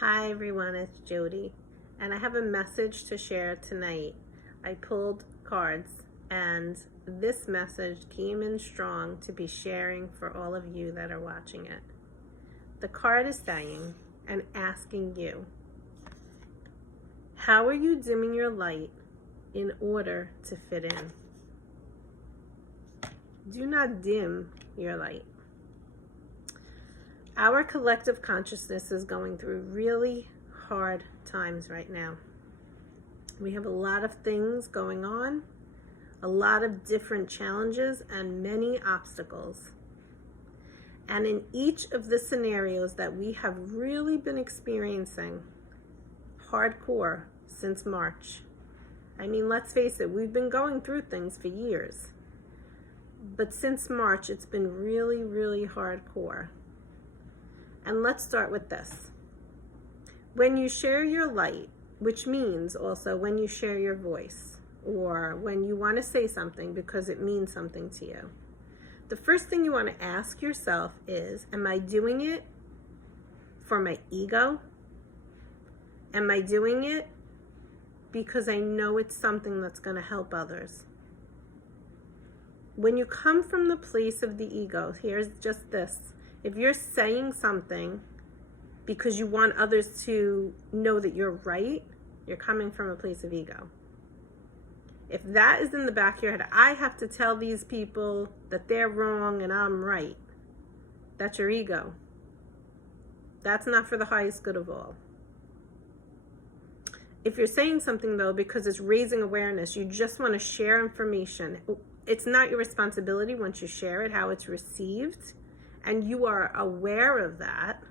Hi everyone, it's Jody, and I have a message to share tonight. I pulled cards, and this message came in strong to be sharing for all of you that are watching it. The card is saying and asking you, how are you dimming your light in order to fit in? Do not dim your light. Our collective consciousness is going through really hard times right now. We have a lot of things going on, a lot of different challenges, and many obstacles. And in each of the scenarios that we have really been experiencing hardcore since March. I mean, let's face it, we've been going through things for years. But since March, it's been really, really hardcore. And let's start with this. When you share your light, which means also when you share your voice, or when you want to say something because it means something to you, the first thing you want to ask yourself is, am I doing it for my ego? Am I doing it because I know it's something that's going to help others? When you come from the place of the ego, here's just this. If you're saying something because you want others to know that you're right, you're coming from a place of ego. If that is in the back of your head, I have to tell these people that they're wrong and I'm right, that's your ego. That's not for the highest good of all. If you're saying something, though, because it's raising awareness, you just want to share information, it's not your responsibility once you share it, how it's received. And you are aware of that,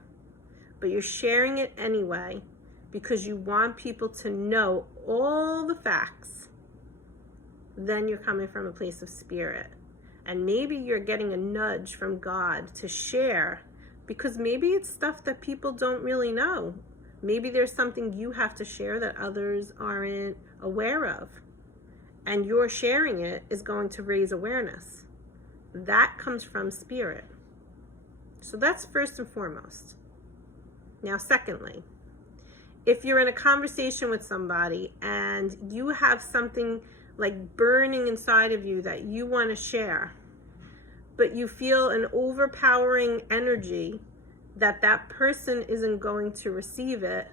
but you're sharing it anyway because you want people to know all the facts. Then you're coming from a place of spirit. And maybe you're getting a nudge from God to share because maybe it's stuff that people don't really know. Maybe there's something you have to share that others aren't aware of. And your sharing it is going to raise awareness. That comes from spirit. So that's first and foremost. Now, secondly, if you're in a conversation with somebody and you have something like burning inside of you that you want to share, but you feel an overpowering energy that that person isn't going to receive it,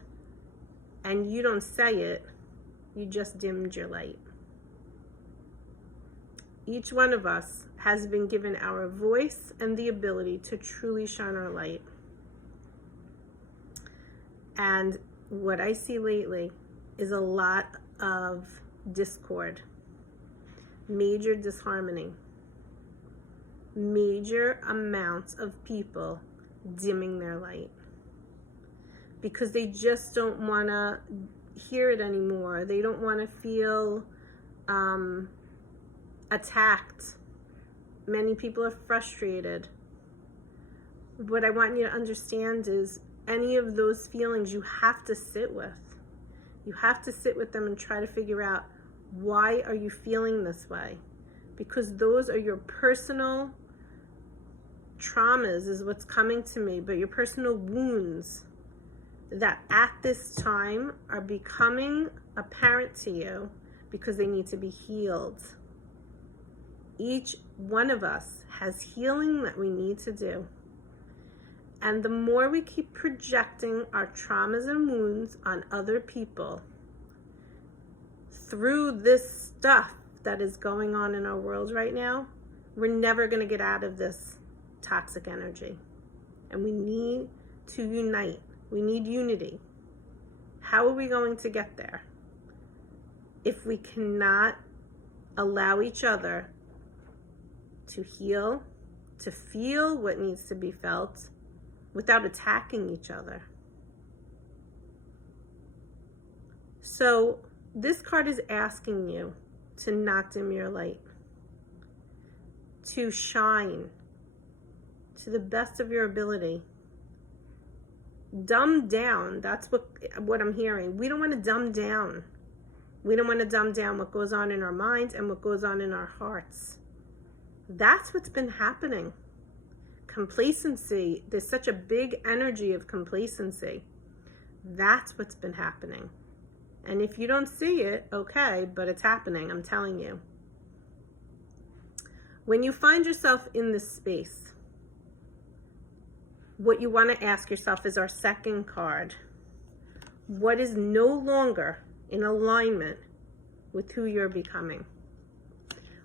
and you don't say it, you just dimmed your light. Each one of us has been given our voice and the ability to truly shine our light. And what I see lately is a lot of discord, major disharmony, major amounts of people dimming their light because they just don't want to hear it anymore. They don't want to feel attacked. Many people are frustrated. What I want you to understand is any of those feelings you have to sit with. You have to sit with them and try to figure out, why are you feeling this way? Because those are your personal traumas is what's coming to me, but your personal wounds that at this time are becoming apparent to you because they need to be healed. Each one of us has healing that we need to do. And the more we keep projecting our traumas and wounds on other people through this stuff that is going on in our world right now, we're never going to get out of this toxic energy. And we need to unite. We need unity. How are we going to get there if we cannot allow each other to heal, to feel what needs to be felt without attacking each other? So this card is asking you to not dim your light, to shine to the best of your ability. Dumb down, that's what I'm hearing. We don't want to dumb down. We don't want to dumb down what goes on in our minds and what goes on in our hearts. That's what's been happening. Complacency, there's such a big energy of complacency. That's what's been happening. And if you don't see it, okay, but it's happening, I'm telling you. When you find yourself in this space, what you want to ask yourself is our second card. What is no longer in alignment with who you're becoming?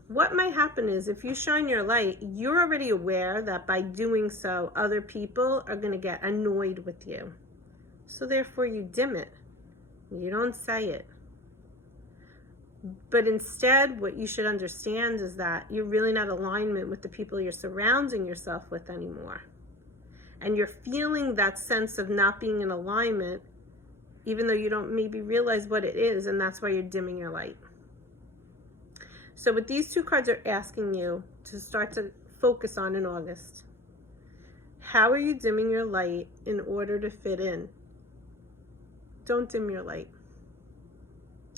What might happen is if you shine your light, you're already aware that by doing so, other people are going to get annoyed with you. So therefore you dim it. You don't say it. But instead, what you should understand is that you're really not in alignment with the people you're surrounding yourself with anymore. And you're feeling that sense of not being in alignment, even though you don't maybe realize what it is, and that's why you're dimming your light. So what these two cards are asking you to start to focus on in August, how are you dimming your light in order to fit in? Don't dim your light.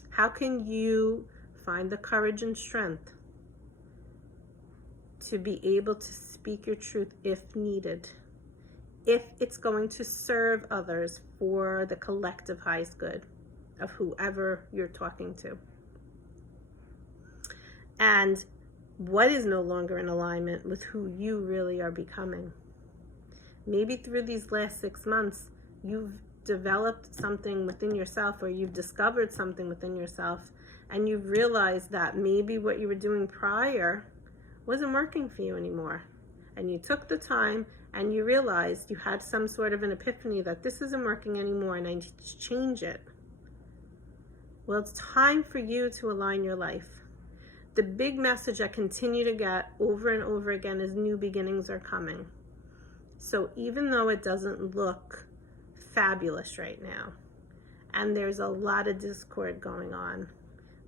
How can you find the courage and strength to be able to speak your truth if needed, if it's going to serve others for the collective highest good of whoever you're talking to? And what is no longer in alignment with who you really are becoming? Maybe through these last 6 months, you've developed something within yourself, or you've discovered something within yourself, and you've realized that maybe what you were doing prior wasn't working for you anymore. And you took the time and you realized you had some sort of an epiphany that this isn't working anymore and I need to change it. Well, it's time for you to align your life. The big message I continue to get over and over again is new beginnings are coming. So even though it doesn't look fabulous right now, and there's a lot of discord going on,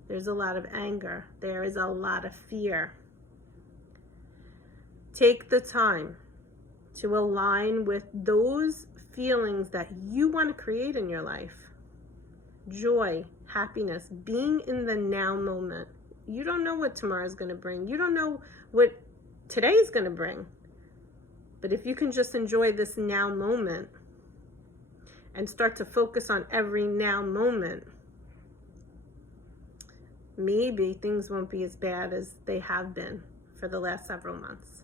there's a lot of anger, there is a lot of fear, take the time to align with those feelings that you want to create in your life. Joy, happiness, being in the now moment. You don't know what tomorrow's going to bring. You don't know what today's going to bring. But if you can just enjoy this now moment and start to focus on every now moment, maybe things won't be as bad as they have been for the last several months.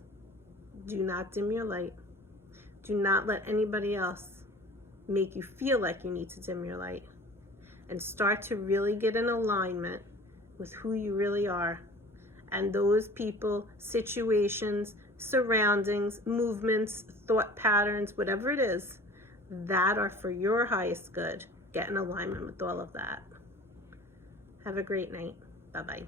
Do not dim your light. Do not let anybody else make you feel like you need to dim your light. And start to really get in alignment with who you really are. And those people, situations, surroundings, movements, thought patterns, whatever it is, that are for your highest good. Get in alignment with all of that. Have a great night. Bye-bye.